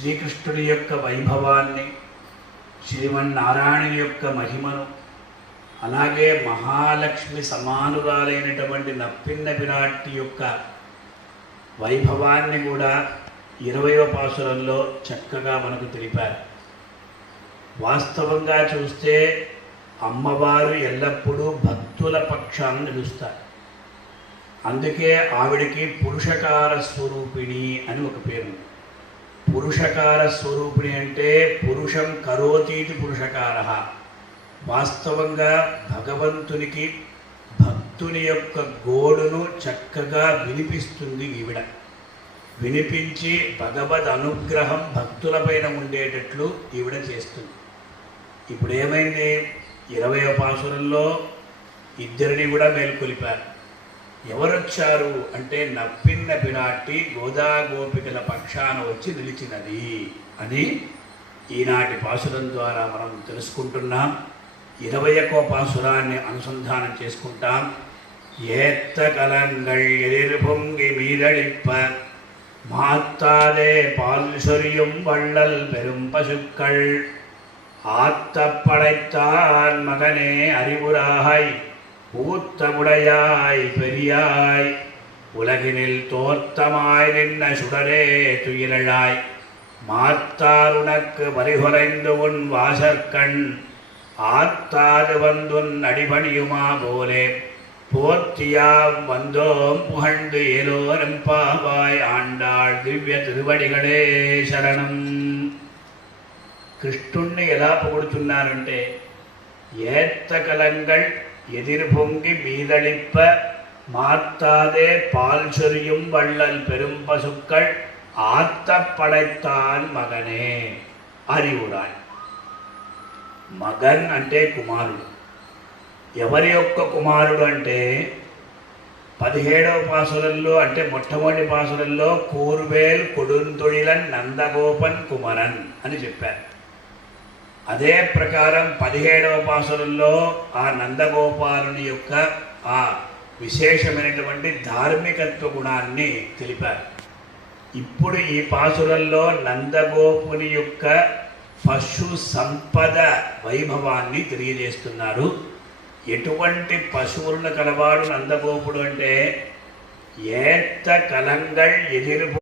శ్రీకృష్ణుడి యొక్క వైభవాన్ని, శ్రీమన్నారాయణుని యొక్క మహిమను, అలాగే మహాలక్ష్మి సమానురాలైనటువంటి నప్పిన్న పిరాట్టి యొక్క వైభవాన్ని కూడా 20వ పాసురంలో చక్కగా మనకు తెలిపారు. వాస్తవంగా చూస్తే అమ్మవారు ఎల్లప్పుడూ భక్తుల పక్షాన నిలుస్తారు. అందుకే ఆవిడికి పురుషకార స్వరూపిణి అని ఒక పేరు. పురుషకార స్వరూపిణి అంటే పురుషం కరోతీతి పురుషకార. వాస్తవంగా భగవంతునికి భక్తుని యొక్క గోడును చక్కగా వినిపిస్తుంది ఈవిడ. వినిపించి భగవద్ అనుగ్రహం భక్తులపైన ఉండేటట్లు ఈవిడ చేస్తుంది. ఇప్పుడు ఏమైంది, 20వ పాసురంలో ఇద్దరిని కూడా మేల్కొలిపారు. ఎవరొచ్చారు అంటే నప్పిన్న పిరాట్టి గోదా గోపికల పక్షాన వచ్చి నిలిచినది అని ఈనాటి పాసురం ద్వారా మనం తెలుసుకుంటున్నాం. 21వ పాసురాన్ని అనుసంధానం చేసుకుంటాం. ఏత్త కలంగళ్ ఎదిర్పొంగి మీదడిప్ప மாத்தாதே பால் சொரியும் வள்ளல் பெரும் பசுக்கள் ஆத்த படைத்தான் மகனே அறிவுராய் ஊத்தமுடையாய் பெரியாய் உலகினில் தோர்த்தமாய் நின்ன சுடரே துயிலழாய் மாத்தார் உனக்கு பரிகுறைந்து உன் வாசற்கண் ஆத்தாது வந்துன் அடிபணியுமா போலே போற்றியாம் வந்தோம் புகழ்ந்து ஏலோரம் பாவாய் ఆండాళ్ దివ్య తిరువడిగడే శరణం. కృష్ణుణ్ణి ఎలా పొగుడుతున్నారంటే ఏత్త కలంగళ్ ఎదిర్పొంగి మీదళిప్ప மாத்தாதே பால் சொரியும் வள்ளல் பெரும் பசுக்கள் ஆத்த படைத்தான் మగనే அறிவுరాయ్. మగన్ అంటే కుమారుడు. ఎవరి యొక్క కుమారుడు అంటే 17వ పాసురంలో అంటే మొట్టమొదటి పాసురంలో కూర్వేల్ కొడుంతొడిలన్ నందగోపన్ కుమరన్ అని చెప్పారు. అదే ప్రకారం 17వ పాసురంలో ఆ నందగోపాలుని యొక్క ఆ విశేషమైనటువంటి ధార్మికత్వ గుణాన్ని తెలిపారు. ఇప్పుడు ఈ పాసురంలో నందగోపుని యొక్క పశు సంపద వైభవాన్ని తెలియజేస్తున్నారు. ఎటువంటి పశువులను కలవాడు నందగోపుడు అంటే ఏత్త కలంగళ్ ఎదిర్పు